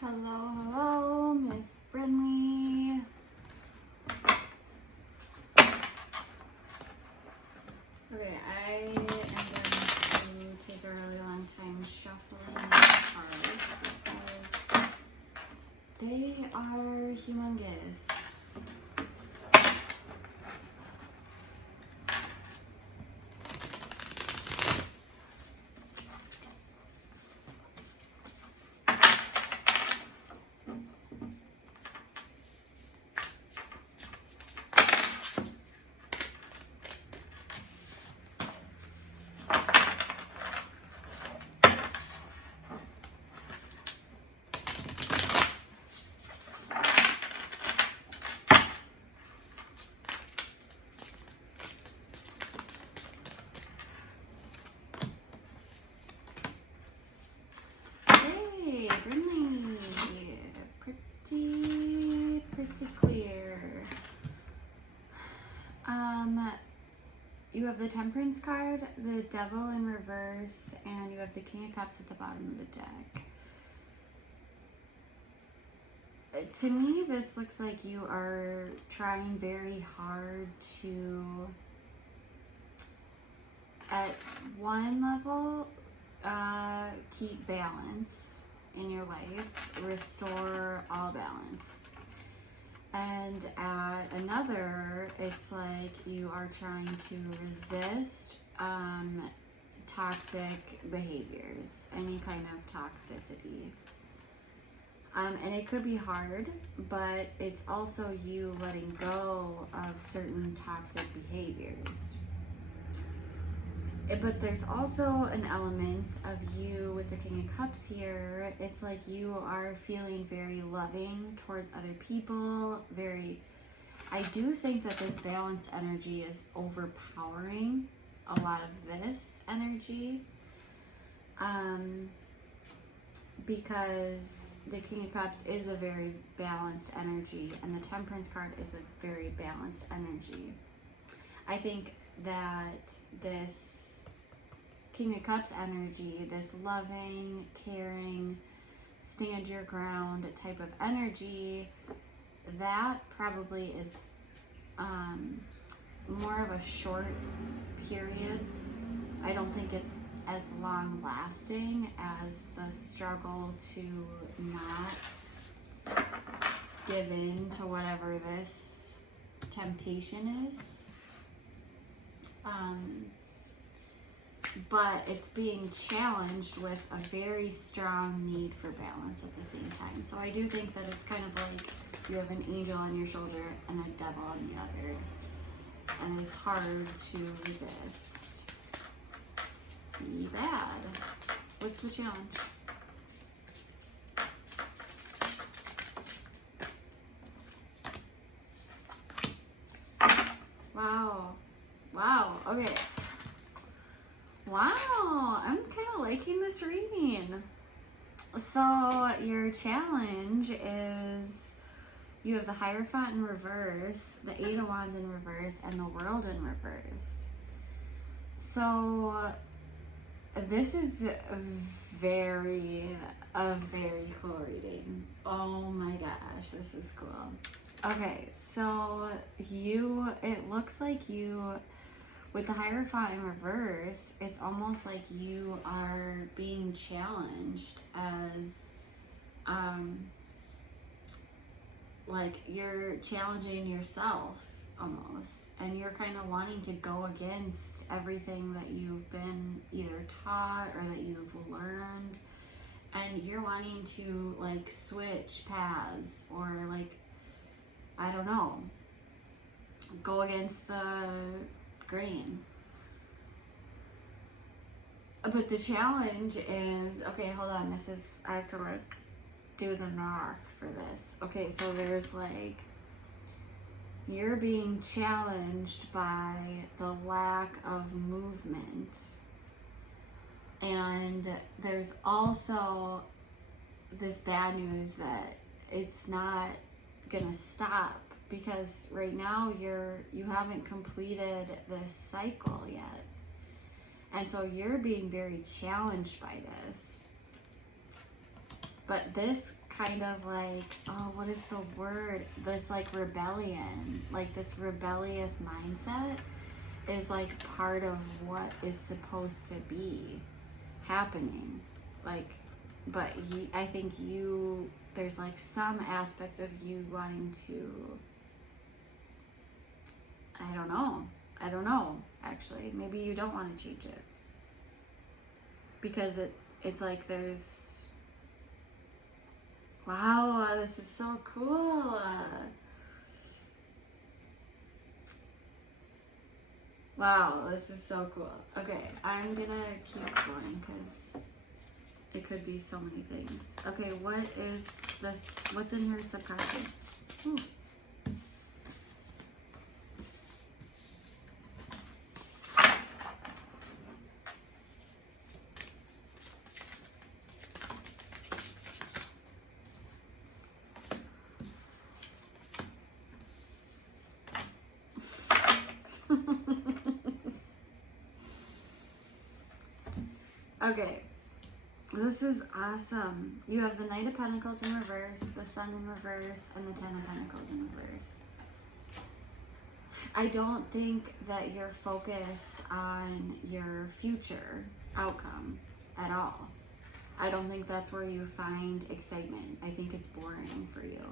Hello, hello, Miss Brinley. Okay, I am going to take a really long time shuffling the cards because they are humongous. Hey, Brinley, pretty clear. You have the Temperance card, the Devil in reverse, and you have the King of Cups at the bottom of the deck. To me, this looks like you are trying very hard to, at one level, keep balance in your life, restore all balance. And at another, it's like you are trying to resist toxic behaviors, any kind of toxicity. And it could be hard, but it's also you letting go of certain toxic behaviors. But there's also an element of you with the King of Cups here. It's like you are feeling very loving towards other people. I do think that this balanced energy is overpowering a lot of this energy. Because the King of Cups is a very balanced energy, and the Temperance card is a very balanced energy. I think that this King of Cups energy, this loving, caring, stand your ground type of energy, that probably is more of a short period. I don't think it's as long lasting as the struggle to not give in to whatever this temptation is. But it's being challenged with a very strong need for balance at the same time. So I do think that it's kind of like you have an angel on your shoulder and a devil on the other. And it's hard to resist. Be bad. What's the challenge? Wow. Okay. Wow, I'm kind of liking this reading. So your challenge is you have the Hierophant in reverse, the Eight of Wands in reverse, and the World in reverse. So this is a very cool reading. Oh my gosh, this is cool. Okay, so it looks like you, with the Hierophant in reverse, it's almost like you are being challenged as, like you're challenging yourself almost, and you're kind of wanting to go against everything that you've been either taught or that you've learned, and you're wanting to like switch paths or like, I don't know, go against the grain. But the challenge is, okay, hold on, I have to like do the math for this. Okay, so there's like, you're being challenged by the lack of movement. And there's also this bad news that it's not gonna stop, because right now you haven't completed this cycle yet, and so you're being very challenged by this. But this kind of like, oh, what is the word? This like rebellion, like this rebellious mindset is like part of what is supposed to be happening. Like, but I think there's like some aspect of you wanting to, I don't know, actually. Maybe you don't want to change it. Because it's like there's, wow, this is so cool. Wow, this is so cool. Okay, I'm gonna keep going because it could be so many things. Okay, what is this? What's in your subconscious? Ooh. Okay, this is awesome. You have the Knight of Pentacles in reverse, the Sun in reverse, and the Ten of Pentacles in reverse. I don't think that you're focused on your future outcome at all. I don't think that's where you find excitement. I think it's boring for you.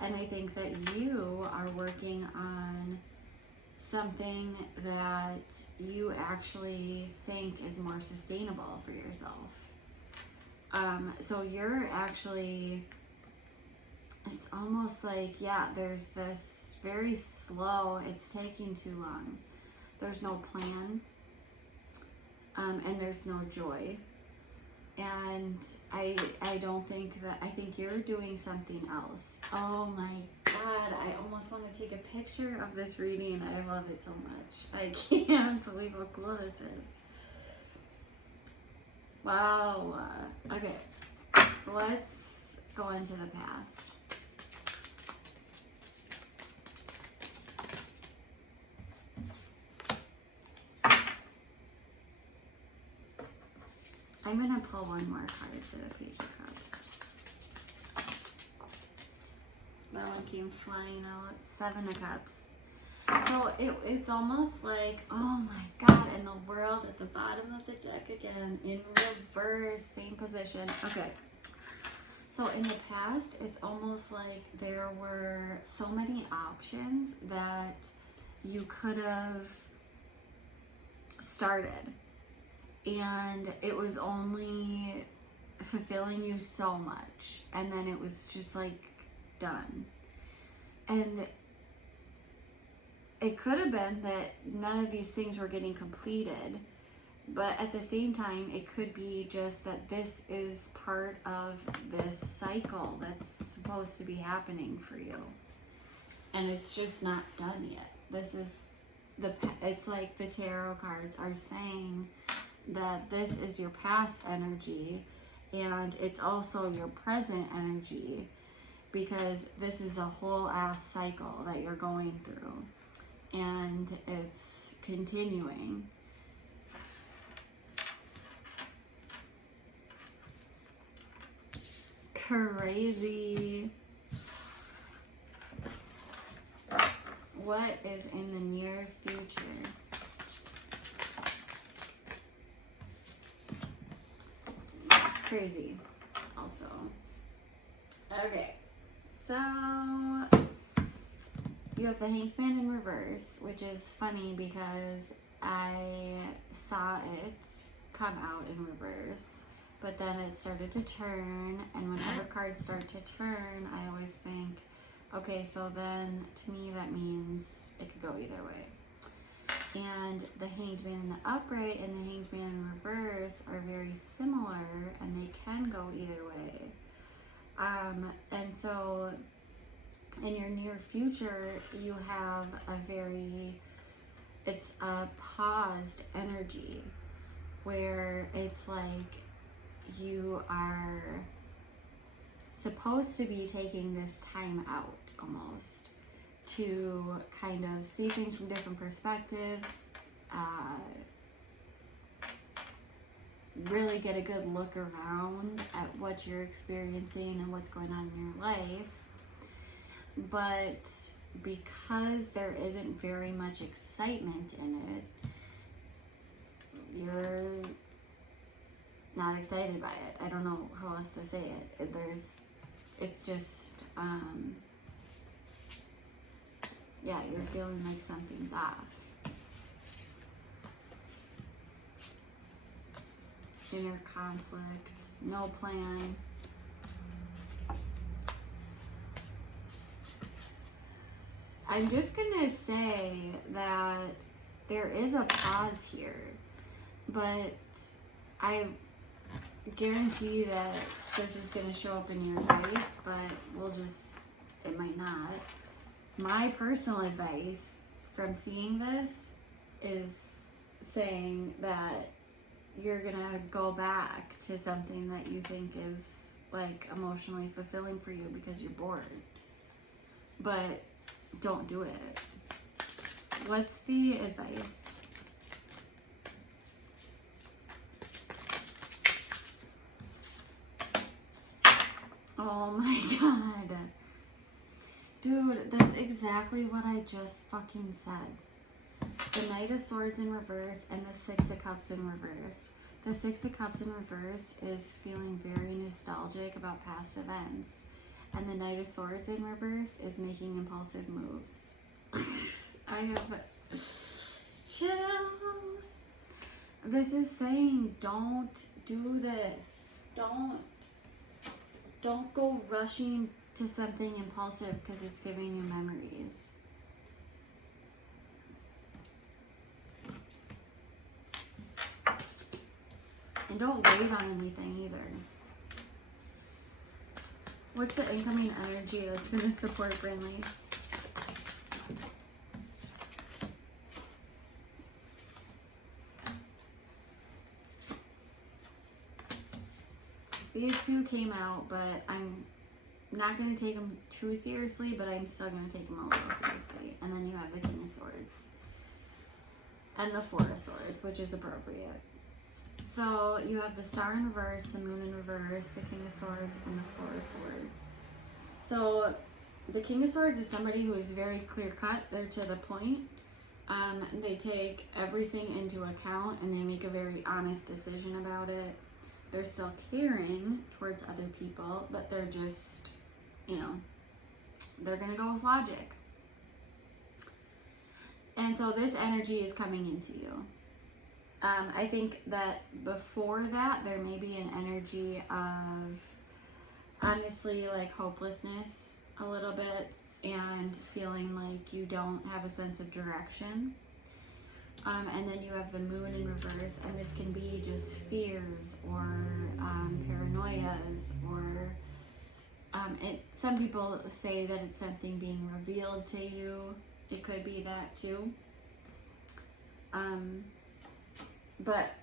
And I think that you are working on something that you actually think is more sustainable for yourself. So you're actually, it's almost like, yeah, there's this very slow, it's taking too long. There's no plan, and there's no joy. And I don't think that, I think you're doing something else. Oh my God, I almost want to take a picture of this reading. I love it so much. I can't believe how cool this is. Wow. Okay, let's go into the past. I'm going to pull one more card for the Page of Cups. That one came flying out. Seven of Cups. So it's almost like, oh my God, in the World at the bottom of the deck again, in reverse, same position. Okay. So in the past, it's almost like there were so many options that you could have started. And it was only fulfilling you so much. And then it was just like done. And it could have been that none of these things were getting completed. But at the same time, it could be just that this is part of this cycle that's supposed to be happening for you. And it's just not done yet. This is it's like the tarot cards are saying that this is your past energy and it's also your present energy, because this is a whole ass cycle that you're going through and it's continuing. Crazy. What is in the near future? Crazy also. Okay, so you have the Hanged Man in reverse, which is funny because I saw it come out in reverse, but then it started to turn, and whenever cards start to turn, I always think, okay, so then to me that means it could go either way. And the Hanged Man in the upright and the Hanged Man in reverse are very similar, and they can go either way. And so in your near future, you have it's a paused energy where it's like you are supposed to be taking this time out almost to kind of see things from different perspectives, really get a good look around at what you're experiencing and what's going on in your life. But because there isn't very much excitement in it, you're not excited by it. I don't know how else to say it. It's just, yeah, you're feeling like something's off. Inner conflict, no plan. I'm just gonna say that there is a pause here, but I guarantee you that this is gonna show up in your face, but it might not. My personal advice from seeing this is saying that you're gonna go back to something that you think is like emotionally fulfilling for you because you're bored. But don't do it. What's the advice? Oh my god. Dude, that's exactly what I just fucking said. The Knight of Swords in reverse and the Six of Cups in reverse. The Six of Cups in reverse is feeling very nostalgic about past events. And the Knight of Swords in reverse is making impulsive moves. I have chills. This is saying don't do this. Don't go rushing to something impulsive because it's giving you memories. And don't wait on anything either. What's the incoming energy that's going to support Brinley? These two came out, but I'm not going to take them too seriously, but I'm still going to take them a little seriously. And then you have the King of Swords. And the Four of Swords, which is appropriate. So you have the Star in reverse, the Moon in reverse, the King of Swords, and the Four of Swords. So the King of Swords is somebody who is very clear-cut. They're to the point. They take everything into account and they make a very honest decision about it. They're still caring towards other people, but they're just, they're going to go with logic. And so this energy is coming into you. I think that before that, there may be an energy of, honestly, like hopelessness a little bit and feeling like you don't have a sense of direction. And then you have the Moon in reverse, and this can be just fears or paranoias or some people say that it's something being revealed to you. It could be that too. But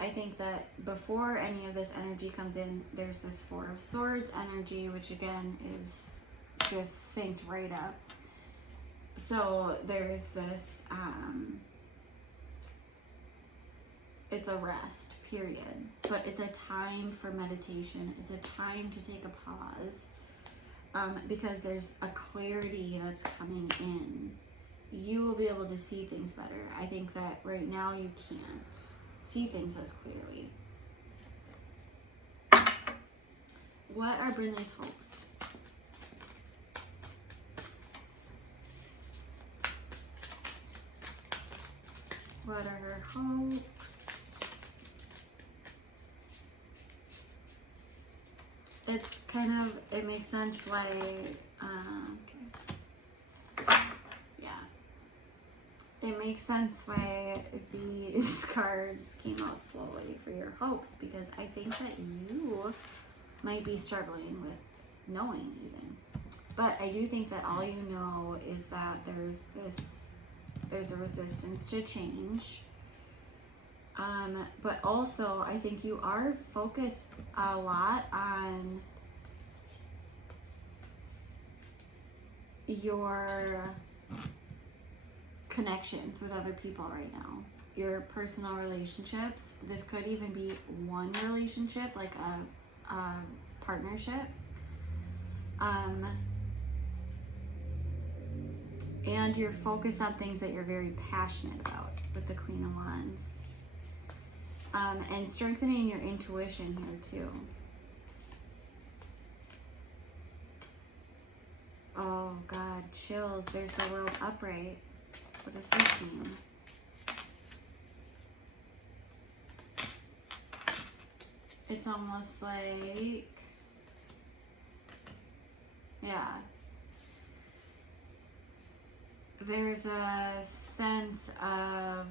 I think that before any of this energy comes in, there's this Four of Swords energy, which again is just synced right up. So there's this, it's a rest, period. But it's a time for meditation. It's a time to take a pause because there's a clarity that's coming in. You will be able to see things better. I think that right now you can't see things as clearly. What are Brinley's hopes? What are her hopes? It's kind of, it makes sense why, it makes sense why these cards came out slowly for your hopes, because I think that you might be struggling with knowing even. But I do think that all you know is that there's a resistance to change. But also I think you are focused a lot on your connections with other people right now. your personal relationships. This could even be one relationship, like a partnership. And you're focused on things that you're very passionate about with the Queen of Wands. And strengthening your intuition here too. Oh God, chills. There's the World upright. What does this mean? It's almost like, yeah. There's a sense of